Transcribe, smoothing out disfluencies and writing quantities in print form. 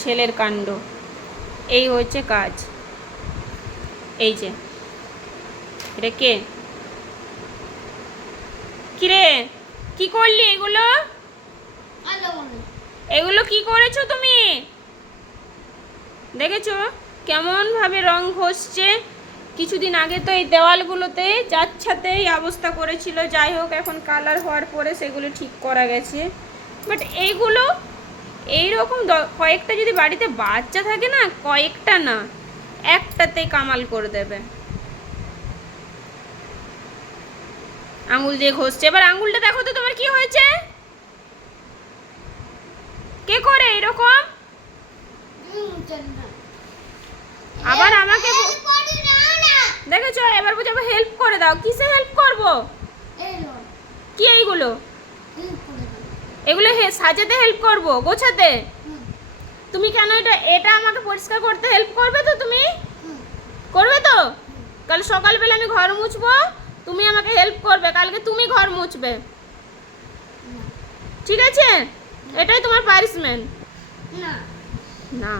ছেলের কাণ্ড। এই হচ্ছে কাজ। এই যে এটা কে? কিরে কি করলি এগুলো? এগুলো কি করেছো তুমি? দেখেছো কেমন ভাবে রং ঘষছে? কিছুদিন আগে তো এই দেওয়ালগুলোতে যাচ্ছাতে এই অবস্থা করেছিল। যাই হোক, এখন কালার হওয়ার পরে সেগুলো ঠিক করা গেছে। বাট এইগুলো এইরকম কয়েকটা যদি বাড়িতে বাচ্চা থাকে না, কয়েকটা না, একটাতে কামাল করে দেবে। আঙুল দিয়ে ঘষছে। এবার আঙুলটা দেখো তো তোমার কি হয়েছে। কে করে এরকম? আবার আমাকে দেখেছো, এবার বুঝে আবার হেল্প করে দাও। কিসে হেল্প করব? কি এইগুলো? এগুলো সাজাতে হেল্প করব, গোছাতে? তুমি কেন এটা আমাকে পরিষ্কার করতে হেল্প করবে তো? তুমি করবে তো? কাল সকালবেলা আমি ঘর মুছবো, তুমি আমাকে হেল্প করবে। কালকে তুমি ঘর মুছবে, ঠিক আছে? এটাই তোমার পানিশমেন্ট। না না।